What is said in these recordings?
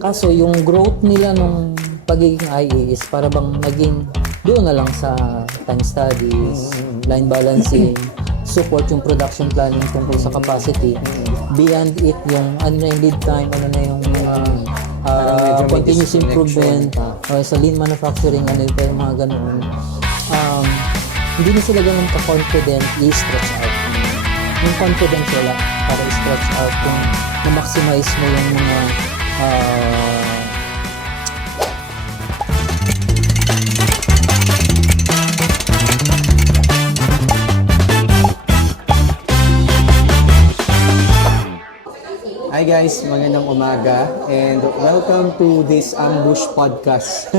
Kaso yung growth nila nung pagiging IE is para bang naging doon na lang sa time studies, line balancing, support yung production planning tungkol sa capacity. Beyond it, yung ano na yung lead time, ano na yung mga continuous improvement, sa lean manufacturing, ano yung mga ganun. Hindi na sila ganun ka-confident i-stretch out. Yung confidence wala para i-stretch out kung na-maximize mo yung mga Hi guys, magandang umaga and welcome to this Ambush Podcast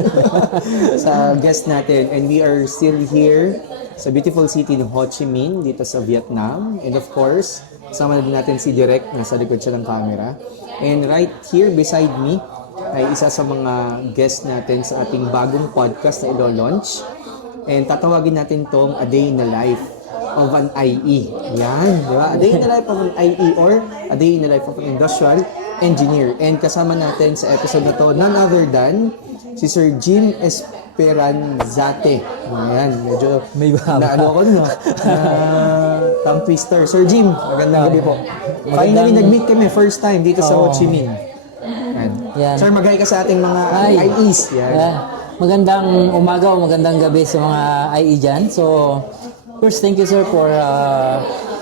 sa guest natin. And we are still here sa beautiful city ng Ho Chi Minh dito sa Vietnam. And of course, kasama na din natin si Direk, nasa likod siya ng camera. And right here beside me ay isa sa mga guest natin sa ating bagong podcast na ilo-launch. And tatawagin natin tong A Day in the Life of an IE. Yan, di ba? A Day in the Life of an IE or A Day in the Life of an Industrial Engineer. And kasama natin sa episode na to, none other than si Sir Jim Esperanzate. Ayan, medyo may baba. ano ako no? Tongue twister. Sir Jim, magandang gabi po. Finally, nag-meet kami first time dito sa Ho Chi Minh. Yan. Sir, mag-hi ka sa ating mga IEs. Yan. Yeah. Magandang umaga o magandang gabi sa mga IE dyan. So, first, thank you sir for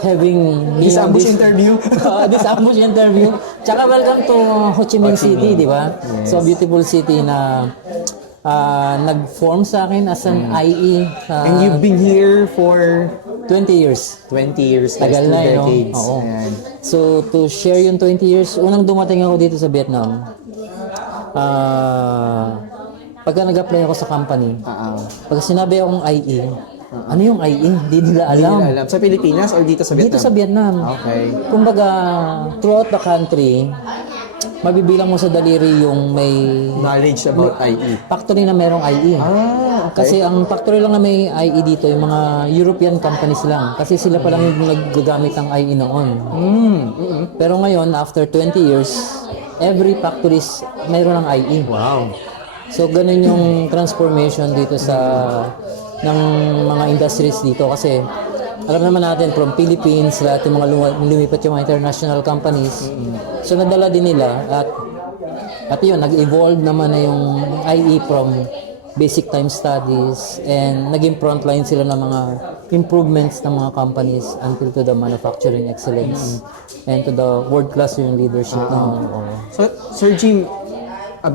having me This on ambush interview. this ambush interview. Tsaka welcome to Ho Chi Minh City, di ba? Yes. So, beautiful city na nag-form sa akin as an IE. And you've been here for 20 years. 20 years, plus Tagal 2 na, decades. no? Oo. Ayan. So, to share yung 20 years, unang dumating ako dito sa Vietnam, pagka nag-apply ako sa company, pag sinabi akong IE, ano yung IE? Hindi nila Hindi alam. nila alam. Sa Pilipinas or dito sa Vietnam? Dito sa Vietnam. Okay. Kumbaga, throughout the country, mabibilang mo sa daliri yung may Knowledge about IE. factory na merong IE. Okay. Kasi ang factory lang na may IE dito, yung mga European companies lang. Kasi sila pa lang yung naggagamit ng IE noon. Pero ngayon, after 20 years, every factory mayroon ng IE. Wow. So, ganun yung transformation dito sa ng mga industries dito. Kasi, alam naman natin, from Philippines, lahat yung mga lumipat yung mga international companies. So, nadala din nila at yun, nag-evolve naman na yung IE from basic time studies and naging frontline sila ng mga improvements ng mga companies until to the manufacturing excellence and to the world-class yung leadership. So, Sir Jim,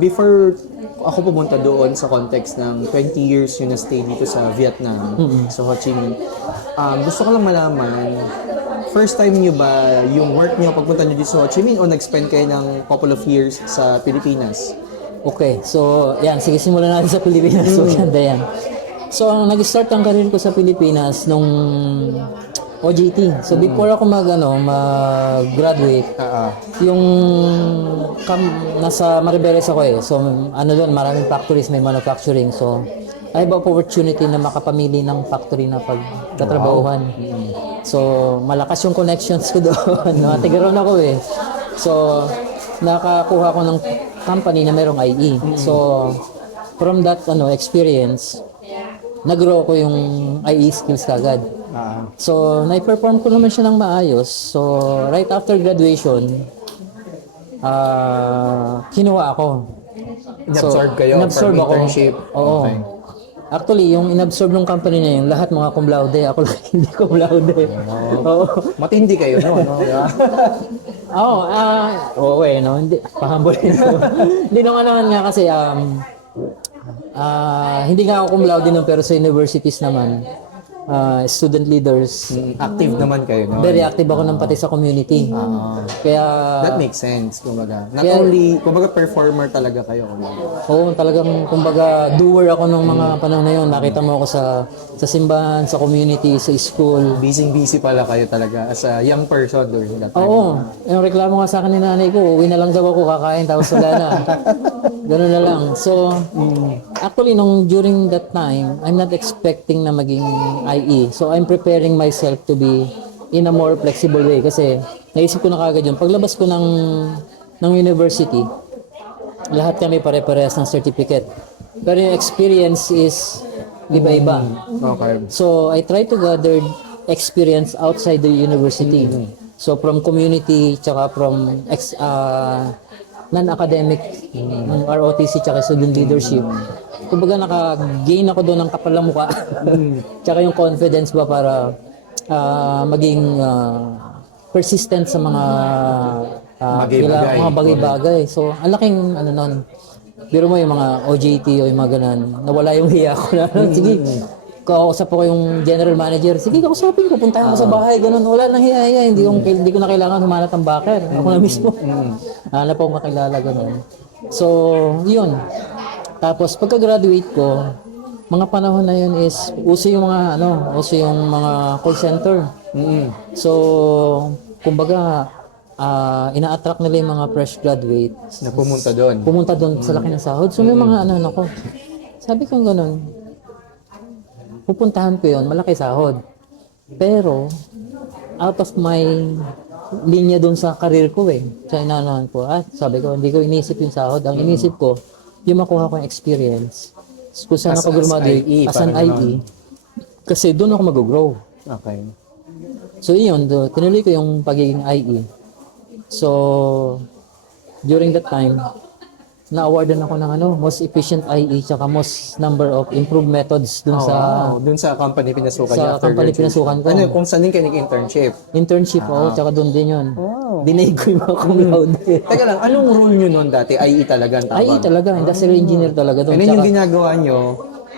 before ako pumunta doon sa context ng 20 years yun na stay dito sa Vietnam, sa Ho Chi Minh, gusto ko lang malaman, first time nyo ba yung work nyo pagpunta nyo dito sa Ho Chi Minh o nag-spend kayo ng couple of years sa Pilipinas? Okay, so yan, sige simulan natin sa Pilipinas. So, ganda yan. So, nag-start ang career ko sa Pilipinas nung OJT. So, before ako mag-graduate, yung nasa Maribeles ako eh. So, ano doon, maraming factories, may manufacturing. So, I have opportunity na makapamili ng factory na pagtatrabahuhan. So, malakas yung connections ko doon. Tigaron ako eh. So, nakakuha ko ng company na merong IE. So, from that experience, nag-grow ko yung IE skills kagad. So, na-perform ko naman siya ng maayos. So, right after graduation, kinuha ako. In-absorb kayo in-absorb from ako. internship? Oo. Okay. Actually, yung in-absorb ng company na yun, lahat mga cum laude. Ako lang hindi cum laude. Oo. Matindi kayo, no? Oo, no? Hindi, pahambolin ko. Hindi naman nga kasi, hindi nga ako cum laude nun, pero sa universities naman, student leaders. Active naman kayo, no? Very active ako ng pati sa community. Kaya, That makes sense, kumbaga. Not only, kumbaga performer talaga kayo. oo, talagang, kumbaga, doer ako nung mga panahon na yun. Nakita mo ako sa simbahan, sa community, sa school. Busy pala kayo talaga as a young person during that time. Oo. Yung reklamo nga sa akin ni nanay ko, uwi na lang daw ako, kakain, tapos wala na. Ganun na lang. So, actually, during that time, I'm not expecting na maging IE. So, I'm preparing myself to be in a more flexible way. Kasi, naisip ko na kagad yun. Paglabas ko ng university, lahat kami pare-parehas ng certificate. Pero yung experience is iba-iba. Okay. So, I try to gather experience outside the university. So, from community, tsaka from non-academic, ng ROTC, tsaka student leadership. Kumbaga, naka-gain ako doon ng kapal ng mukha. Tsaka yung confidence ba para maging persistent sa mga Bagay-bagay. mga bagay-bagay. So, ang laking ano nun, biro mo yung mga OJT o yung mga ganun, nawala yung hiya ko na, sige, kausap ko yung general manager, sige, kausapin ko, puntahan mo sa bahay, ganun, wala nang hiya, hindi ko na kailangan humanap ng backer, ako na mismo. Hanap ako makilala, ganun. So, yun. Tapos, pagka-graduate ko, mga panahon na yun is, uso yung mga call center. So, kumbaga, ina-attract nila yung mga fresh graduates Na pumunta doon. sa laki ng sahod. So may mga ano ko. Sabi ko ganun, pupuntahan ko yun, malaki sahod. Pero, out of my linya doon sa career ko So inaanohan ko, sabi ko, hindi ko inisip yung sahod. Ang inisip ko, yung makuha ko yung experience. Kung saan ako graduate, as an IE. Kasi doon ako mag-grow. Okay. So yun, tinuloy ko yung pagiging IE. So, during that time, na-awardan ako ng most efficient IE tsaka most number of improved methods dun Dun sa company pinasukan niya sa after company graduation. pinasukan ko. Ano, kung saan din kayo nag-internship? Internship ako, tsaka doon din yun. Dinaig ko yung mga cum laude. Teka lang, anong role nyo noon dati? IE talaga ang tawag? IE talaga, industrial engineer talaga doon. And then yung ginagawa nyo,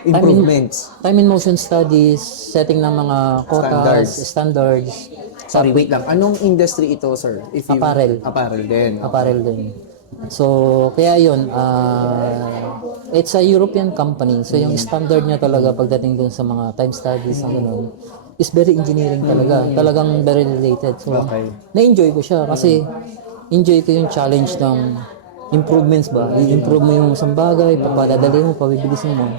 improvements. Time and motion studies, setting ng mga quotas, standards. Sorry, wait lang. Anong industry ito, sir? Apparel. Apparel din. Apparel din. So, kaya yun, it's a European company. So, yung standard niya talaga pagdating dun sa mga time studies, ang ganun, is very engineering talaga. Talagang very related. So, na-enjoy ko siya kasi enjoy ko yung challenge ng improvements ba. I-improve mo yung isang bagay, papadadali mo, pabibilisin mo.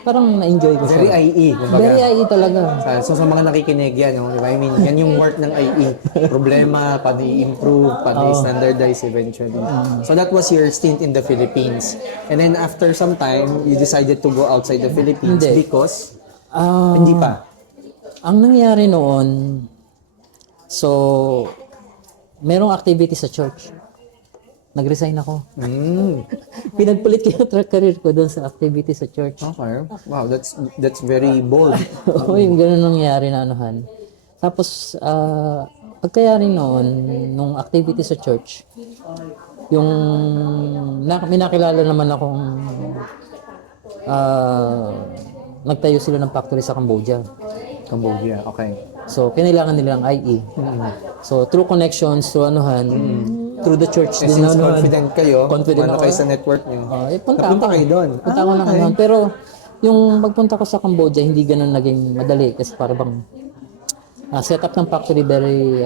Parang na-enjoy ko siya. Very IE. Kumbaga. Very IE talaga. So sa mga nakikinig yan, no? Diba? I mean, yan yung work ng IE. Problema, paano i-improve, paano i-standardize eventually. So that was your stint in the Philippines. And then after some time, you decided to go outside the Philippines because hindi pa. Ang nangyari noon, so, merong activity sa church. Nag-resign ako. Pinagpalit ko yung career ko doon sa activity sa church. Okay. Wow, that's very bold. Oo, yung ganun nangyari na anuhan. Tapos, pagkayari noon, nung activity sa church, yung may nakilala naman akong nagtayo sila ng factory sa Cambodia. Cambodia, okay. So, kinailangan nila ng IE. So, through connections, through anuhan, through the church din Since anuhan. confident kayo, Confident kayo ako. sa network nyo, Punta kayo doon. Punta ako ng anuhan. Pero, yung pagpunta ko sa Cambodia, hindi ganun naging madali. Kasi para bang, setup ng factory very,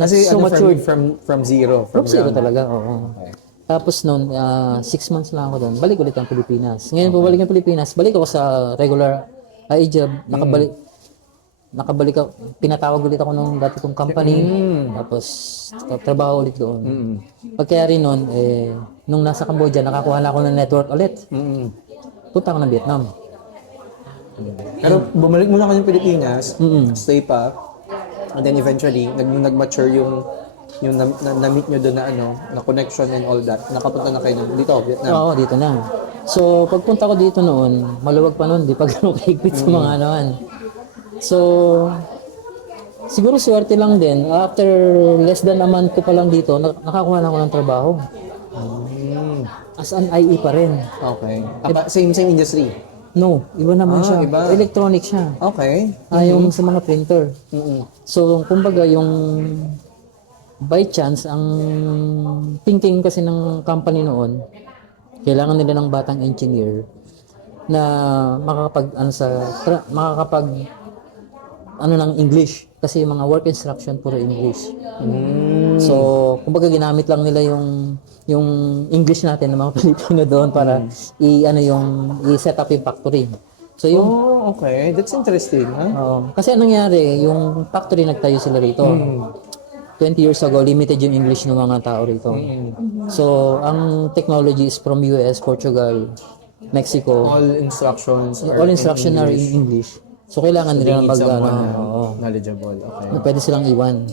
Kasi so matured. from zero. From zero talaga, oo. Tapos noon, 6 months lang ako doon. Balik ulit ang Pilipinas. Ngayon, balik ng Pilipinas, balik ako sa regular job. Nakabalik ako, pinatawag ulit ako nung dati kong company. Tapos, trabaho ulit doon. Pagkaya rin noon, nung nasa Cambodia, nakakuha na ako ng network ulit. Punta ako ng Vietnam. Pero bumalik muna kayo ng Pilipinas, stay pa, and then eventually, nung nag-mature yung na-meet nyo doon na connection and all that, nakapunta na kayo dito, Vietnam. Oo, dito na. So, pagpunta ko dito noon, maluwag pa noon, di pa ganun kahigpit sa mga anuhan. So, siguro swerte lang din. After less than a month ko pa lang dito, nakakuha na ako ng trabaho. As an IE pa rin. Okay. Same industry? No, iba naman siya. Iba. Electronic siya. Okay. Yung sa mga printer. So, kumbaga yung by chance, ang thinking kasi ng company noon, kailangan nila ng batang engineer na makakapag ng English. Kasi yung mga work instruction puro English. So, kumbaga ginamit lang nila yung English natin ng mga Pilipino doon para i-set up yung factory. So, okay. That's interesting, huh? kasi anong nangyari, yung factory nagtayo sila rito. 20 years ago, limited yung English ng mga tao rito. So, ang technology is from US, Portugal, Mexico. All instructions are All instruction are in English. So, kailangan They nila need someone oo, knowledgeable. Okay. na pwede silang iwan.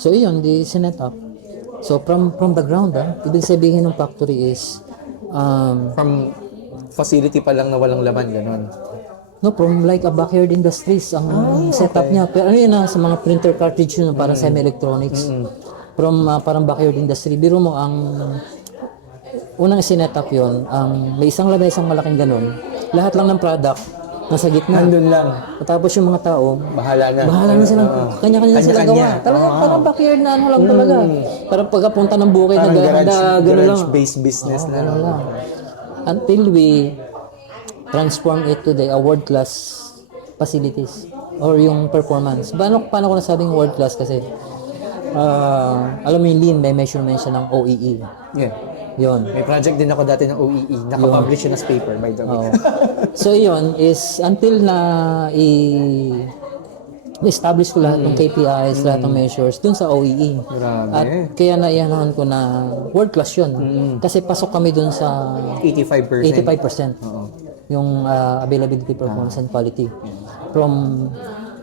So, yun, di sinet up. So, from the ground, ibig sabihin ng factory is, From facility pa lang na walang laman, ganun. no, from like a backyard industries ang setup niya. Pero ano yun sa mga printer cartridge yun, para semi-electronics. From parang backyard industry. Biro mo, ang unang sinet-up yun, may isang lamesang malaking ganun. Lahat lang ng product, nasa gitna. Nandun lang. Tapos yung mga tao, Bahala na. bahala na silang, kanya-kanya sila gawa. Talaga, parang backyard na ano lang talaga. Parang pagkapunta ng bukid, Parang gano'n lang. garage-based business lang. Ganun lang. Until we transform it to the world-class facilities or yung performance. Paano ko nasabing world-class kasi alam mo yung lean, may measurement siya ng OEE. Yeah. Yun. May project din ako dati ng OEE. Nakapublish yun as paper, by the way. Oo. So yun is until na establish ko lahat ng KPIs, lahat ng measures dun sa OEE. Grabe. At kaya naiyanuhan ko na world class yun. Kasi pasok kami dun sa 85%. 85%. Oo. Yung availability, performance, and quality. From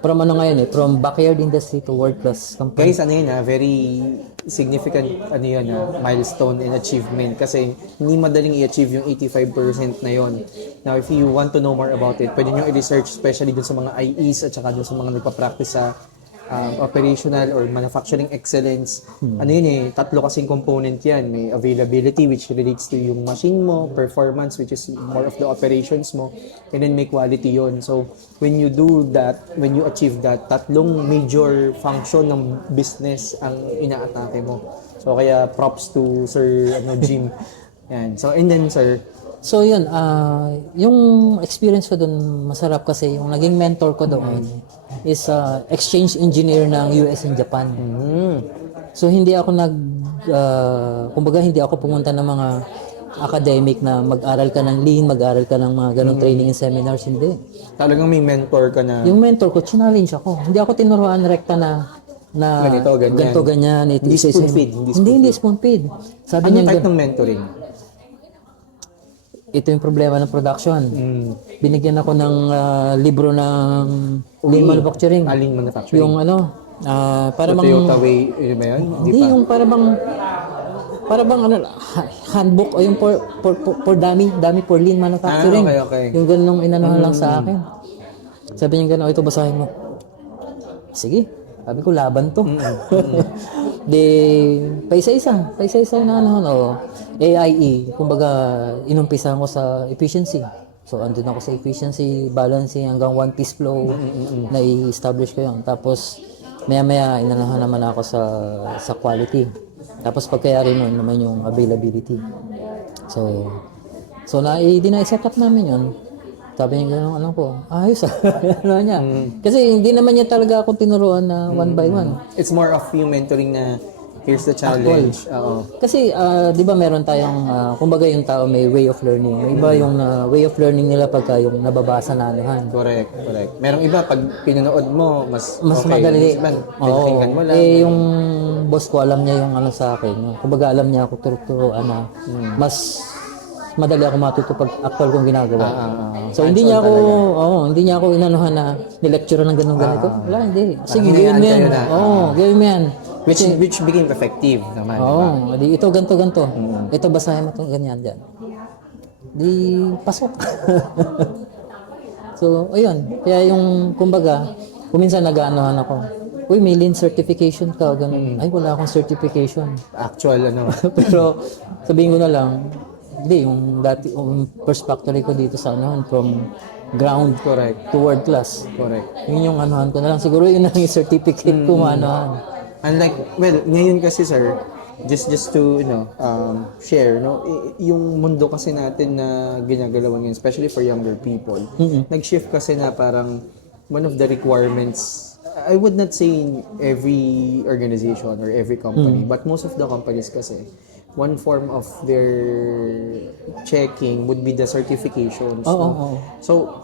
ano ngayon from backyard industry to world class company. Guys, ano yun very significant milestone and achievement kasi hindi madaling i-achieve yung 85% na yon. Now, if you want to know more about it, pwede nyo i-research especially dun sa mga IEs at saka dun sa mga nagpa-practice sa operational or manufacturing excellence. Ano yun tatlo kasing component yan. May availability which relates to yung machine mo, performance which is more of the operations mo, and then may quality yon. So, when you do that, when you achieve that, tatlong major function ng business ang inaatake mo. So, kaya props to Sir Jim. Yan. So, and then Sir, So yun, yung experience ko doon masarap kasi yung naging mentor ko doon is exchange engineer ng US and Japan. So hindi ako kumbaga hindi ako pumunta ng mga academic na mag-aral ka ng lean, mag-aral ka ng mga ganong training and seminars, hindi. talagang may mentor ka na Yung mentor ko, challenge ako. Hindi ako tinuruan rekta na Ganito, ganyan. Hindi spoon-feed, Hindi spoon feed. Sabi Anong niya, type ng mentoring? ito yung problema ng production. Binigyan ako ng libro ng lean manufacturing. Lean manufacturing. Yung para bang Toyota Way, yun ba yun? hindi yung para bang handbook o yung for dummy for lean manufacturing. Okay. Yung ganung inanuhan lang sa akin. Sabi niya gano'n, ito basahin mo. Sige. Sabi ko, laban to. Di, paisa-isa yung AIE. Kumbaga, inumpisahan ko sa efficiency. So, andun ako sa efficiency, balancing, hanggang one-piece flow na i-establish ko yun. Tapos, maya-maya, inanahan naman ako sa quality. Tapos, pagkayari nun naman yung availability. So na-set up namin yun. Sabi niya gano'n, ayos ano niya. Kasi hindi naman niya talaga ako tinuruan na one by one. It's more of yung mentoring na here's the challenge. Kasi, di ba meron tayong, kumbaga yung tao may way of learning. May iba yung way of learning nila pagka yung nababasa na anuhan. Correct. Merong iba, pag pinanood mo, mas okay. Madali. Pinakinggan mo lang. Yung boss ko, alam niya yung sa akin. Kumbaga, alam niya ako turuan na mas madali ako matuto pag actual kong ginagawa. So hindi niya ako inanuhan na nilecture ng ganito. Wala, hindi. Sige, gawin mo yan. Gawin mo yan. Which became effective naman, di ito ganto. Ito basahin mo ito ganyan diyan. Di pasok. So, ayun. Kaya yung kumbaga, kuminsan nag-aanohan ako. Uy, may lean certification ka, ganun. Ay, wala akong certification. Actual Pero sabihin ko na lang, hindi, yung first factory ko dito sa from ground to world class. Correct. Yun yung anuhan ko na lang. Siguro yun na yung certificate ko maanuhan. Unlike, ngayon kasi sir, just to share, yung mundo kasi natin na ginagalawan ngayon, especially for younger people, nag-shift kasi na parang one of the requirements, I would not say in every organization or every company, but most of the companies kasi, one form of their checking would be the certifications. So,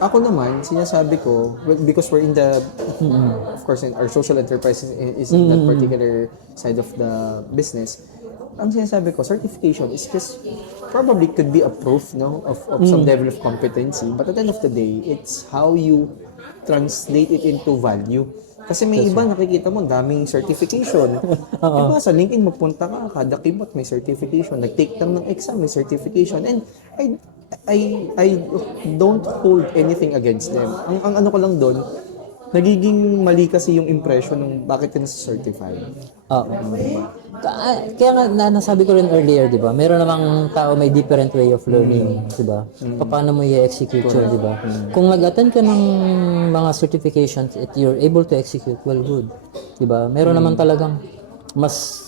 ako naman, sinasabi ko, well, because we're in the, of course, in our social enterprise is in that particular side of the business. Ang sinasabi ko, certification is just probably could be a proof, no, of some level of competency. But at the end of the day, it's how you translate it into value. Kasi may iba nakikita mo, daming certification. Diba, sa LinkedIn, magpunta ka, kada keyboard may certification. Nag-take lang ng exam, may certification. And I don't hold anything against them. Ang ano ko lang doon, nagiging mali kasi yung impression ng bakit ka nasa-certify. Kaya nga nasabi ko rin earlier, 'di ba? Meron namang tao may different way of learning, 'di ba? Paano mo i-execute 'yun, 'di ba? Kung nag-attend ka ng mga certifications at you're able to execute, well, good. 'Di ba? Meron naman talagang mas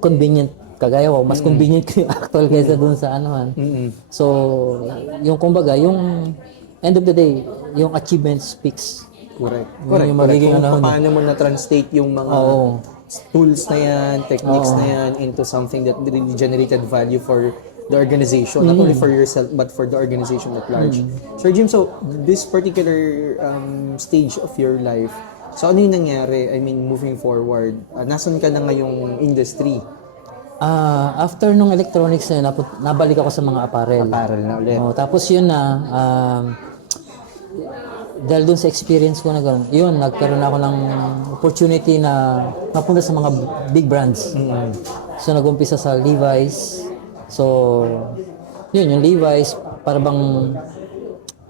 convenient kagaya ko, mas convenient ko yung actual kaysa dun sa anuhan. So, yung kumbaga, yung end of the day, yung achievement speaks. Correct. Yung magiging Kung paano mo na-translate yung mga tools na yan, techniques na yan into something that really generated value for the organization, not only for yourself, but for the organization at large. Sir Jim, so this particular stage of your life, so ano yung nangyari? I mean, moving forward, nasan ka na ngayong industry? After nung electronics na yun, nabalik ako sa mga apparel. Apparel na ulit. Tapos yun na, dahil dun sa experience ko na gano'n, yun, nagkaroon ako ng opportunity na mapunta sa mga big brands. So, nag-umpisa sa Levi's. So, yun, yung Levi's, para bang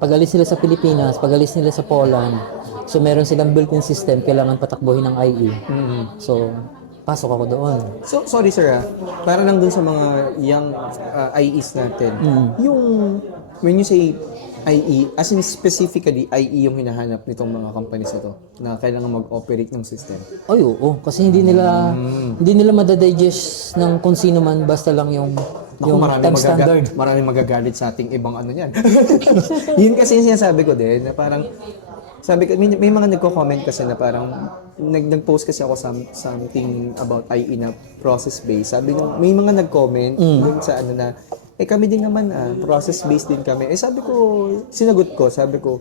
pag-alis nila sa Pilipinas, pag-alis nila sa Poland, so meron silang built-in system, kailangan patakbuhin ng IE. So, pasok ako doon. So, sorry sir para lang dun sa mga young IEs natin, yung, when you say IE, as in specifically, IE yung hinahanap nitong mga companies ito na kailangan mag-operate ng system. Ay, oo. Kasi hindi nila madadigest ng kung sino man, basta lang yung time standard. Maraming magagalit sa ating ibang ano yan. Yun kasi yung sinasabi ko din, na parang, sabi ko, may mga nagko-comment kasi na parang, nag-post kasi ako something about IE na process-based. Sabi ko, may mga nag-comment dun sa ano na, kami din naman, process-based din kami. Sabi ko, sinagot ko, sabi ko,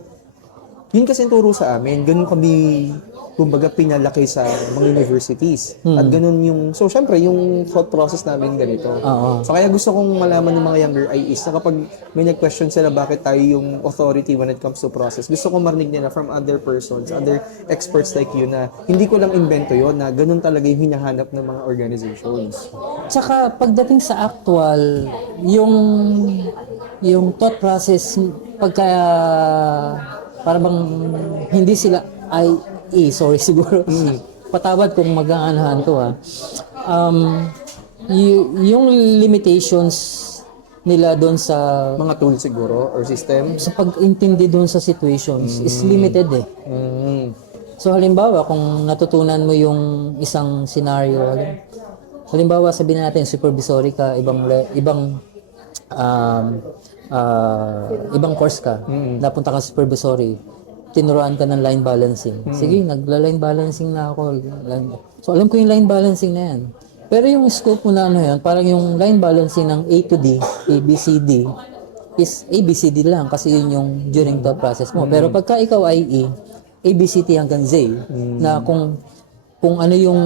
yun kasi turo sa amin, ganun kami, kumbaga, pinalaki sa mga universities. At ganun yung, so syempre, yung thought process namin ganito. So kaya gusto kong malaman ng mga younger IEs na kapag may nag-question sila bakit tayo yung authority when it comes to process, gusto kong marinig nila from other persons, other experts like you na hindi ko lang invento yon na ganun talaga yung hinahanap ng mga organizations. Tsaka pagdating sa actual, yung thought process, pagka para bang hindi sila sorry siguro. Patawad kung mag-aanahan ko yung limitations nila doon sa Mga tools siguro or system. sa pag-intindi doon sa situations is limited eh. So halimbawa kung natutunan mo yung isang scenario, halimbawa sabihin natin supervisory ka, ibang course ka, napunta ka sa supervisory, tinuruan ka ng line balancing. Sige, nagla-line balancing na ako. So alam ko yung line balancing na yan. Pero yung scope mo na ano yan, parang yung line balancing ng A to D, A, B, C, D, is A, B, C, D lang kasi yun yung during the process mo. Pero pagka ikaw IE, A, B, C, D hanggang Z, na kung ano yung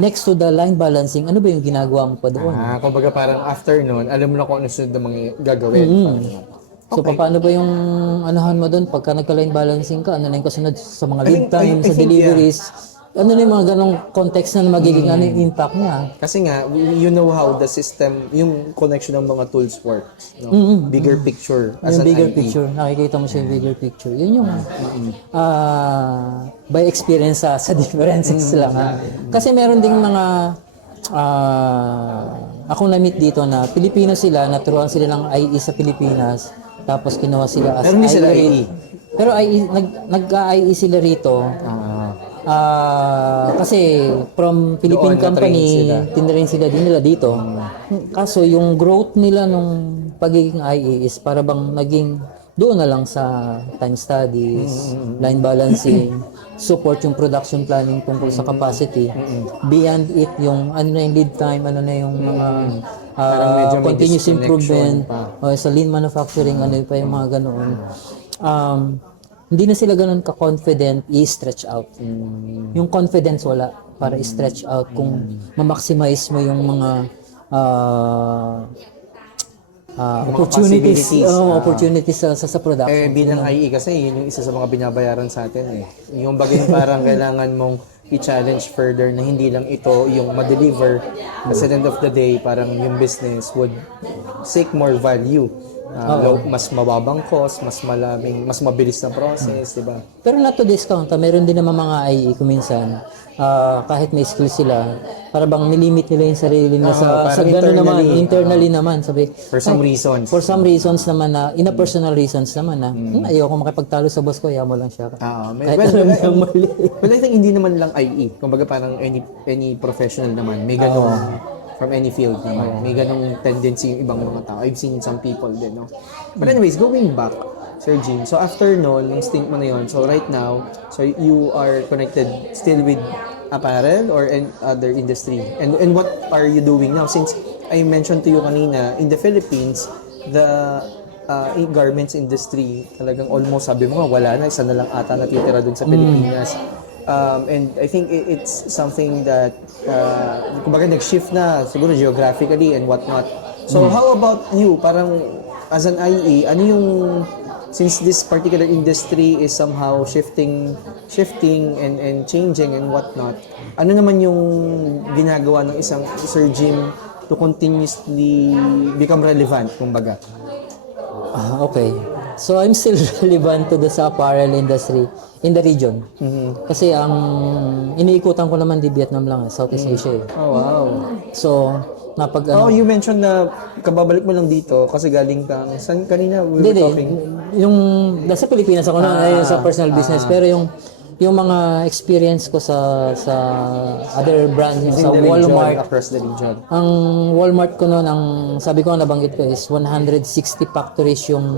next to the line balancing, ano ba yung ginagawa mo pa doon? Kumbaga parang after nun, alam mo na kung ano sunod na mga gagawin. So, paano ba yung anahan mo doon? Pagka nagka-line balancing ka, ano na yung kasunod sa mga lead time, sa deliveries? Ano na yung mga ganong context na magiging ano yung impact niya? Kasi nga, you know how the system, yung connection ng mga tools works. No? Bigger picture as Yung an bigger IT. picture. Nakikita mo siya yung bigger picture. Yun yung by experience sa differences lang. Kasi meron ding mga akong na-meet dito na Pilipino sila, naturuan sila ng IE sa Pilipinas, tapos kinuha sila as Pero hindi sila IE. IE. Pero nag-IE sila rito. Kasi from Philippine Doon company, na-train sila din nila dito. Kaso yung growth nila nung pagiging IE is para bang naging doon na lang sa time studies, line balancing. support yung production planning tungkol sa capacity. Beyond it, yung ano na yung lead time, ano na yung mga Parang medyo may continuous disconnection improvement, o sa lean manufacturing, ano pa yung mga ganoon. Hindi na sila ganun ka-confident i-stretch out. Yung confidence wala para i-stretch out kung ma-maximize mo yung mga opportunities opportunities sa production. Bilang IE kasi, yun yung isa sa mga binabayaran sa atin eh. Yung bagay parang kailangan mong i-challenge further na hindi lang ito yung ma-deliver. Kasi at the end of the day, parang yung business would seek more value. Mas mababang cost, mas mabilis na process, di ba? Pero not to discount, meron din naman mga IE kuminsan, kahit may skills sila, para bang nilimit nila yung sarili na sa gano'n naman, internally naman, sabi, For some reasons. for some reasons naman na, personal reasons naman na, ayoko makipagtalo sa boss ko, mo lang siya. Kahit alam niyang mali. Well, I think hindi naman lang IE. Kumbaga parang any professional naman, may ganun. From any field naman. May ganong tendency yung ibang mga tao. I've seen some people din, no? But anyways, going back, Sir Jim, so after noon, yung stint mo na yun, so right now, so you are connected still with apparel or other industry? And what are you doing now? Since I mentioned to you kanina, in the Philippines, the garments industry, talagang almost sabi mo, wala na, isa na lang ata natitira dun sa Pilipinas. And I think it's something that kumbaga nag-shift na siguro geographically and whatnot. So how about you? Parang as an IE, ano yung since this particular industry is somehow shifting and changing and whatnot, ano naman yung ginagawa ng isang Sir Jim to continuously become relevant, kumbaga? Okay. So I'm still relevant to the apparel industry in the region. Kasi ang iniikutan ko naman di Vietnam lang, Southeast Asia. Oh, wow. So, napag you mentioned na kababalik mo lang dito kasi galing kang saan kanina we were talking? Yung nasa Pilipinas ako na sa personal business, pero yung mga experience ko sa other brands, yung sa Walmart, across the region. ang Walmart ko noon, ang sabi ko, nabanggit ko is 160 factories yung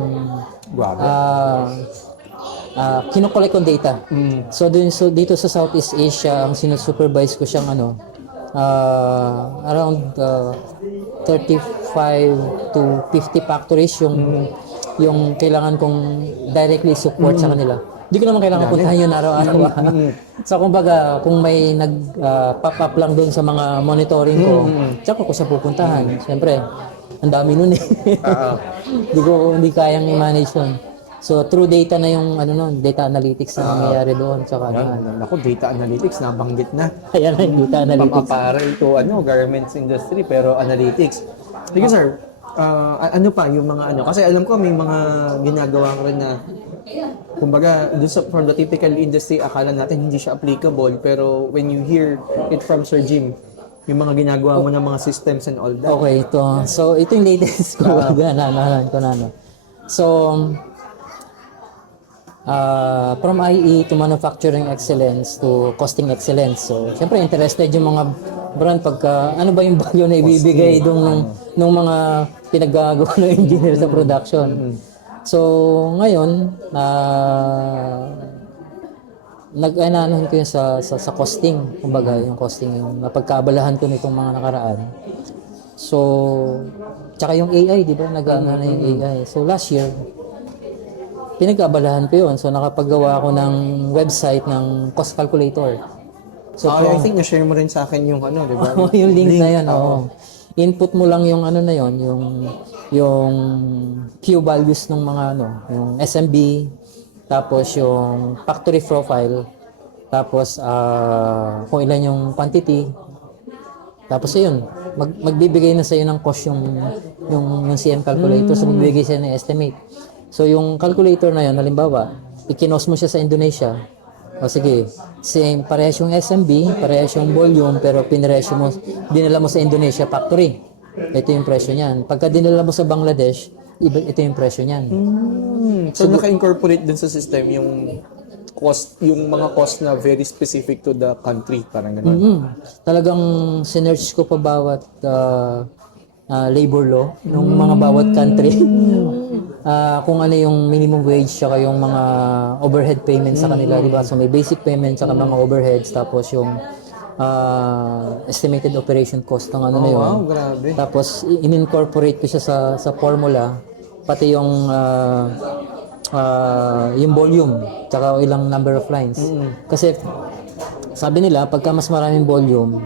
kinokollect kong data. So dito sa Southeast Asia, ang sinusupervise ko siyang around 35 to 50 factories yung kailangan kong directly support sa kanila. Hindi ko naman kailangan puntahan yun araw-araw. So kumbaga, kung may nag-pop up lang doon sa mga monitoring ko, tsaka ko siya pupuntahan. Siyempre, ang dami nun eh. Hindi kayang i-manage yun. So through data na yung data analytics na nangyayari doon. Tsaka Ako, data analytics, nabanggit na. Kaya na yung data analytics. Pang-apparel to garments industry, pero analytics. Sige sir, ano pa yung mga kasi alam ko may mga ginagawa rin na kumbaga from the typical industry akala natin hindi siya applicable, pero when you hear it from Sir Jim, yung mga ginagawa mo ng mga systems and all that. Okay, ito. So ito yung latest ko. Nanahalan ko na. So from IE to manufacturing excellence to costing excellence. So, syempre interested yung mga brand pagka ano ba yung value na ibibigay nung mga pinaggagawa ng engineer sa production. So, ngayon, nag-anahan ko yun sa costing. Kumbaga, yung costing, yung napagkaabalahan ko nitong mga nakaraan. So, tsaka yung AI, di ba? Nag-anahan na yung AI. So, last year, pinagkaabalahan ko yun. So, nakapaggawa ako ng website ng cost calculator. So, I think na-share mo rin sa akin yung di ba? yung link na yan, input mo lang yung na yon, yung Q values ng mga yung SMB, tapos yung factory profile, tapos kung ilan yung quantity, tapos yun, magbibigay na sa iyo ng cost yung CM calculator, so magbibigay sa ng estimate. So yung calculator na yun, halimbawa, ikinos mo siya sa Indonesia, o sige, same, parehas yung SMB, parehas yung volume, pero pinresyo mo, dinala mo sa Indonesia factory. Ito yung presyo niyan. Pagka dinala mo sa Bangladesh, ito yung presyo niyan. So naka-incorporate dun sa system yung cost, yung mga cost na very specific to the country, parang gano'n. Talagang sinerch ko pa bawat labor law ng mga bawat country. Kung ano yung minimum wage tsaka yung mga overhead payments sa kanila, di ba? So may basic payment tsaka mga overheads, tapos yung estimated operation cost ng ano na yun. Wow, grabe. Tapos in-incorporate ko siya sa formula, pati yung volume tsaka ilang number of lines. Kasi sabi nila pagka mas maraming volume,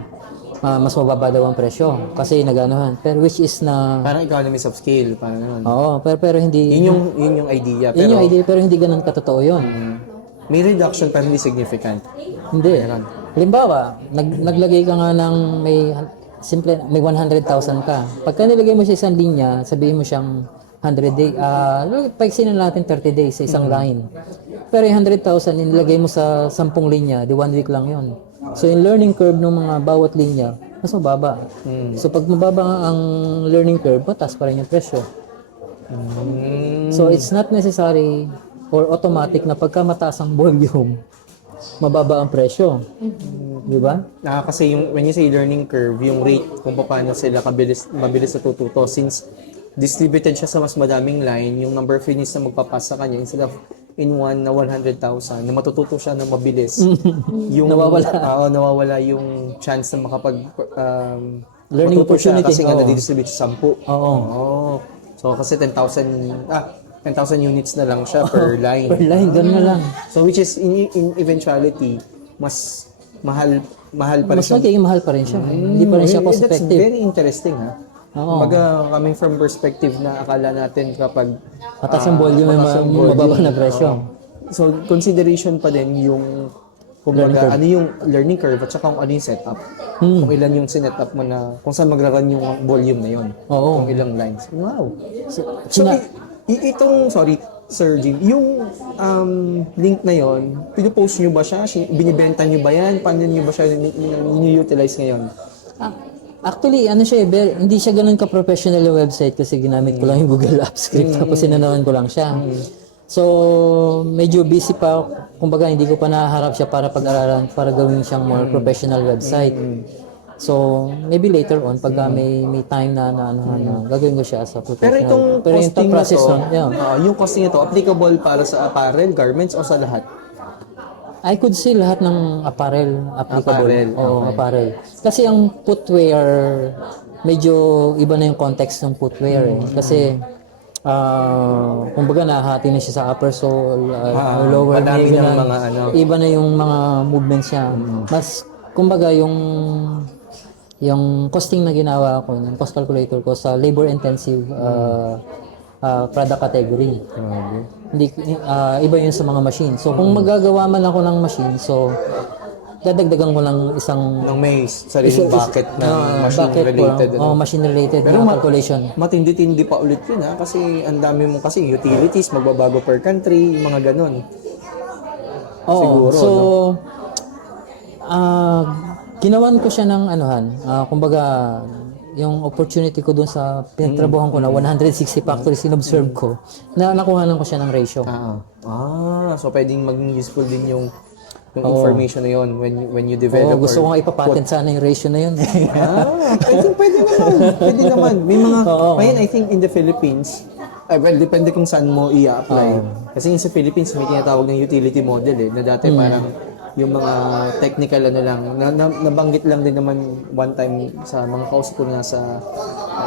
mas mababa daw ang presyo kasi naganohan. Pero which is na Parang economies of scale, parang ganun. oo, pero hindi Yun yung idea. yun Pero yung idea, pero hindi ganun katotoo yun. may reduction pero hindi significant. Hindi. Halimbawa, naglagay ka nga ng may 100,000 ka. Pagka nilagay mo sa isang linya, sabihin mo siyang 100 day, paiksin na natin 30 days sa isang line. Pero yung 100,000 nilagay mo sa 10 linya, di 1 week lang yun. So yung learning curve ng mga bawat linya, mas mababa. So pag mababa ang learning curve, mataas pa rin yung presyo. So it's not necessary or automatic na pagka mataas ang volume, mababa ang presyo. Di ba? Kasi when you say learning curve, yung rate kung paano sila mabilis natututo, since distributed siya sa mas madaming line, yung number of units na magpapasa kanya, instead of in one na 100,000, na matututo siya na mabilis. Yung nawawala yung chance na Learning matuto siya opportunity. kasi nga nadidistribute sa 10. Oo. So kasi 10,000 units na lang siya per line. Per line, ganun na lang. So which is in eventuality mas mahal pa rin Mas magiging mahal pa rin siya. Hindi pa rin siya cost That's effective. very interesting, ha? Oo. Baga, coming from perspective na akala natin kapag Mataas ang volume, mababa na presyo. So, consideration pa din yung kumbaga, ano yung learning curve at saka kung ano yung setup. Kung ilan yung sinetup mo na, kung saan magra-run yung volume na yun. Oo. Kung ilang lines. Wow. So, Sina- sorry, Sir Jim, yung link na yon, pinupost nyo ba siya? Binibenta nyo ba yan? Paano nyo ba siya nini-utilize ngayon? Actually, ano siya hindi siya ganun ka-professional yung website kasi ginamit ko lang yung Google Apps script tapos sinanawan ko lang siya. So, medyo busy pa. Kumbaga, hindi ko pa nahaharap siya para pag-aralan, para gawin siyang more professional website. So, maybe later on, pag may time na gagawin ko siya sa professional. Pero itong costing na to, nun, yeah. yung costing na to, applicable para sa apparel, garments, o sa lahat? I could say lahat ng apparel applicable. Apparel, Oo, apparel. Kasi ang footwear, medyo iba na yung context ng footwear eh. Kasi, kumbaga nahati na siya sa upper sole, lower madami knee, ng ganun. mga Iba na yung mga movements niya. Mas, kumbaga yung costing na ginawa ko, yung cost calculator ko sa labor-intensive product category. Hindi iba yun sa mga machine. So kung magagawa man ako ng machine, so dadagdagan ko ng isang Nang may sariling bucket na machine-related. machine-related na calculation. Matindi-tindi pa ulit yun, ha? Kasi ang dami mo kasi utilities, magbabago per country, mga ganon. Oo. Siguro, So, ginawan ko siya ng kumbaga, yung opportunity ko dun sa pinagtrabahan ko na 160 factories in-observe ko, na nakuhanan ko siya ng ratio. So pwedeng maging useful din yung information na yun when you develop. Gusto ko nga ipapatent sana yung ratio na yun. I think pwede naman. Pwede naman. May mga, ngayon I think in the Philippines, well, depende kung saan mo i-apply. Kasi sa Philippines, may tinatawag ng utility model na dati parang yung mga technical nabanggit lang din naman one time sa mga kausap ko nga sa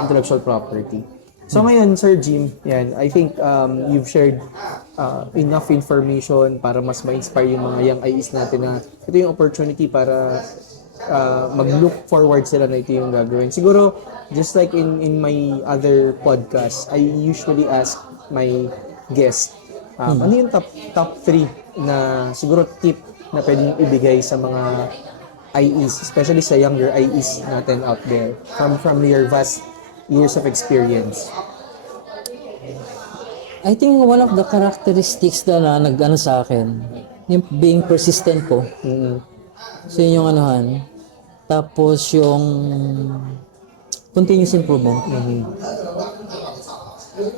intellectual property. So ngayon, Sir Jim, yan, I think you've shared enough information para mas ma-inspire yung mga young IEs natin na ito yung opportunity para mag-look forward sila na ito yung gagawin. Siguro, just like in my other podcast, I usually ask my guests, ano yung top 3 na siguro tip na pwedeng ibigay sa mga IEs, especially sa younger IEs natin out there from your vast years of experience? I think one of the characteristics na nag-ano sa akin, yung being persistent ko. So yun yung anuhan. Tapos yung continuous improvement.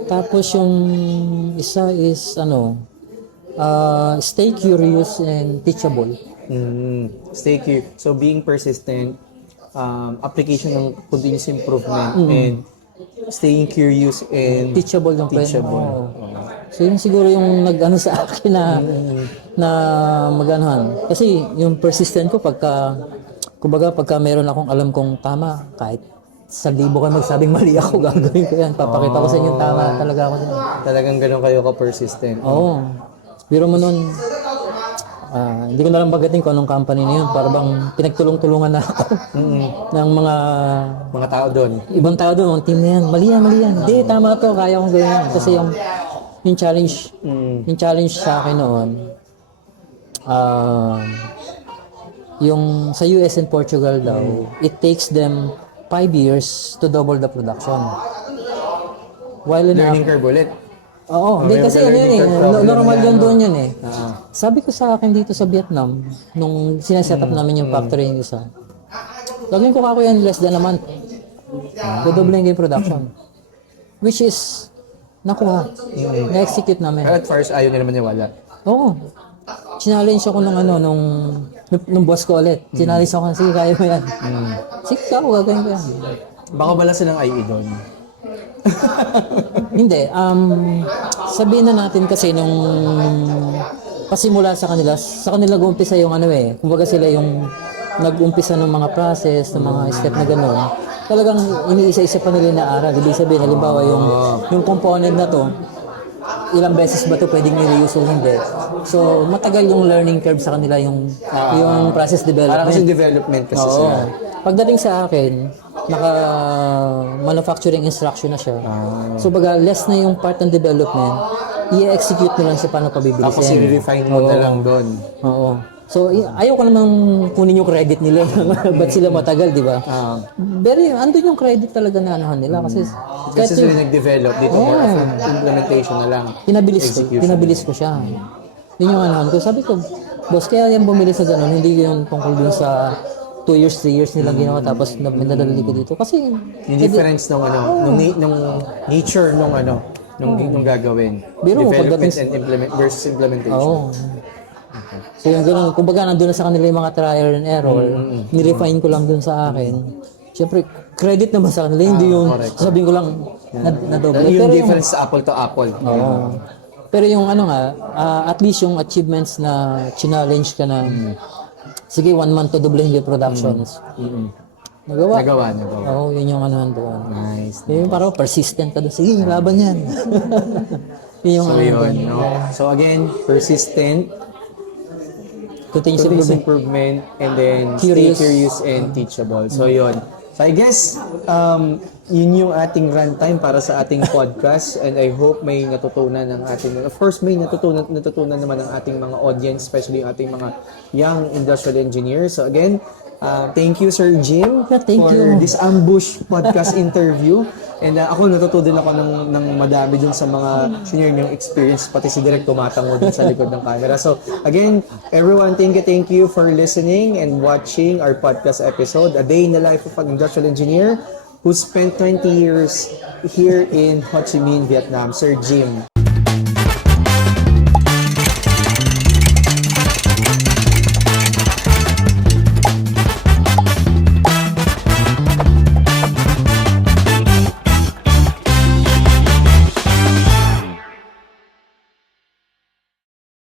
Tapos yung isa is stay curious and teachable. Stay curious. So being persistent, application ng continuous improvement, and staying curious and teachable yung friend. teachable. Oo. So yun siguro yung nag-ano sa akin na mag-anuhan. Kasi yung persistent ko pagka meron akong alam kong tama, kahit 1,000 kayo magsabing mali ako, gagawin ko yan. Papakita ko sa inyo tama talaga ako. Talagang ganun kayo ka-persistent. Oo. Biro mo nun, hindi ko na lang bagating kung anong company na yun. Para bang pinagtulong-tulungan na ako ng Mga tao doon. ibang tao doon, ang team na yan. Mali yan. Hindi, tama to, kaya kong gawin yan. Kasi yung challenge sa akin noon, yung sa US and Portugal daw, it takes them 5 years to double the production. While in Learning curve ulit. Oo, hindi meron kasi ka ano yun learning eh, curve problem normal na yun ano. doon yun eh. Sabi ko sa akin dito sa Vietnam, nung sineset up namin yung factory yung isa, gagawin ko ako yan less than a month. Dodoblin ko yung production. Which is, nakuha. Na-execute namin. Pero at first, ayaw nila maniwala. Oo. Challenge ako nung boss ko ulit. Challenge ako, sige, kaya mo yan. Sige, ako, gagawin ko yan. Baka wala silang IE doon. Hindi. Sabihin na natin kasi nung pasimula sa kanila gumpisa yung ano eh. Kumbaga sila yung nag-umpisa ng mga process, ng mga step na gano'n. Talagang iniisa-isa pa nila na-aral. Ibig sabihin, halimbawa yung component na to, ilang beses ba to pwedeng i-reuse o hindi. So, matagal yung learning curve sa kanila, yung process development. Para kasi development kasi Oo. sila. Pagdating sa akin, naka-manufacturing instruction na siya. So, baga, less na yung part ng development, i-execute mo lang sa paano pabibilisin. Tapos i-refine mo na lang doon. Oo. So, ayaw ko namang kunin yung credit nila. Ba't sila matagal, di ba? Andun yung credit talaga na anuhan nila. Kasi sila nag-develop dito, more of implementation na lang. Pinabilis ko siya. Yun yung anuhan ko. Sabi ko, boss, kaya yan bumili sa ganun, hindi yung tungkol dun sa 2 years, 3 years nilang ginawa tapos nadadali ko dito. Kasi, Yung difference nung nung nature nung nung gagawin. Biro mo, Development pagdating- and versus implementation. oo. So yung ganun, kumbaga nandun na sa kanila yung mga trial and error, nirefine ko lang dun sa akin. Siyempre, credit naman sa kanila, hindi yung sabihin ko lang na double. Yung Pero difference sa apple to apple. oo. Pero yung ano nga, at least yung achievements na challenge ka na, sige, 1 month to doblehin yung productions. Nagawa. Nagawa. Oo, yun yung ano doon. Nice. Yung parang persistent ka doon. Sige, laban yan. Yun yung So ano yun, doon. no? So again, persistent, Continuous continuous improvement. improvement, and then Curious. stay curious and teachable. So yun. So I guess, yun yung ating runtime para sa ating podcast, and I hope may natutunan ng ating, of course may natutunan naman ng ating mga audience, especially yung ating mga young industrial engineers. So again, thank you Sir Jim Thank for you. this ambush podcast interview. And ako natuto din ako ng madami dun sa mga senior niyong experience, pati si Direk tumatango dun sa likod ng camera. So again, everyone, thank you for listening and watching our podcast episode, A Day in the Life of an Industrial Engineer who spent 20 years here in Ho Chi Minh, Vietnam, Sir Jim.